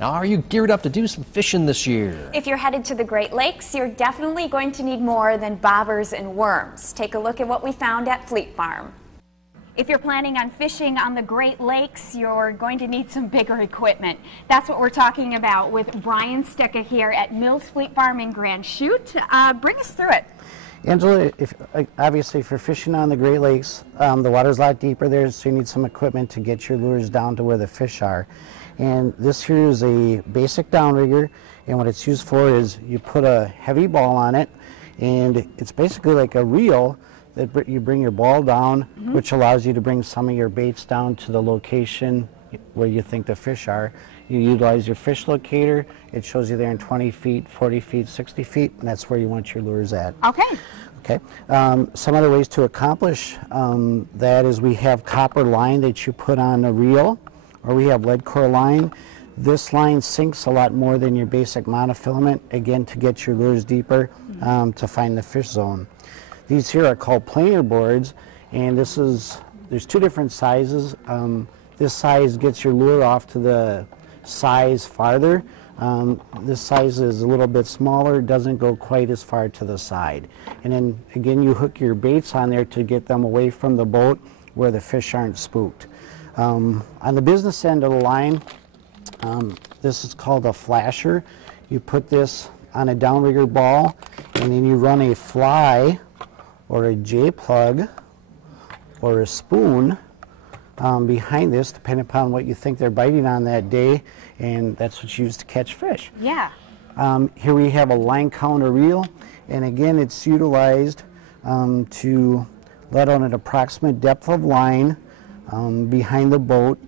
Now, are you geared up to do some fishing this year? If you're headed to the Great Lakes, you're definitely going to need more than bobbers and worms. Take a look at what we found at Fleet Farm. If you're planning on fishing on the Great Lakes, you're going to need some bigger equipment. That's what we're talking about with Brian Sticka here at Mills Fleet Farm in Grand Chute. Bring us through it. Angela, obviously if you're fishing on the Great Lakes, the water's a lot deeper there, so you need some equipment to get your lures down to where the fish are. And this here is a basic downrigger, and what it's used for is you put a heavy ball on it, and it's basically like a reel that you bring your ball down, which allows you to bring some of your baits down to the location where you think the fish are. You utilize your fish locator. It shows you there in 20 feet, 40 feet, 60 feet, and that's where you want your lures at. Okay. Okay. Some other ways to accomplish that is we have copper line that you put on a reel, or we have lead core line. This line sinks a lot more than your basic monofilament, again, to get your lures deeper to find the fish zone. These here are called planer boards, and there's two different sizes. This size gets your lure off to the size farther. This size is a little bit smaller, doesn't go quite as far to the side. And then again, you hook your baits on there to get them away from the boat where the fish aren't spooked. On the business end of the line, this is called a flasher. You put this on a downrigger ball, and then you run a fly or a J-plug or a spoon behind this, depending upon what you think they're biting on that day, and that's what's used to catch fish. Yeah. Here we have a line counter reel, and again, it's utilized to let out an approximate depth of line behind the boat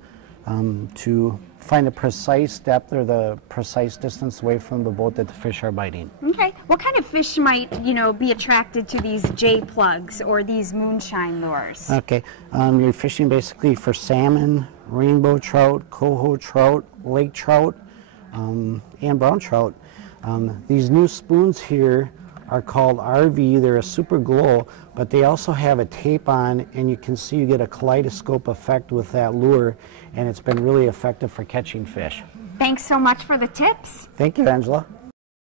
to find the precise depth or the precise distance away from the boat that the fish are biting. Okay. What kind of fish might, be attracted to these J-plugs or these moonshine lures? Okay. You're fishing basically for salmon, rainbow trout, coho trout, lake trout, and brown trout. These new spoons here are called RV. They're a super glow, but they also have a tape on, and you can see you get a kaleidoscope effect with that lure, and it's been really effective for catching fish. Thanks so much for the tips. Thank you, Angela.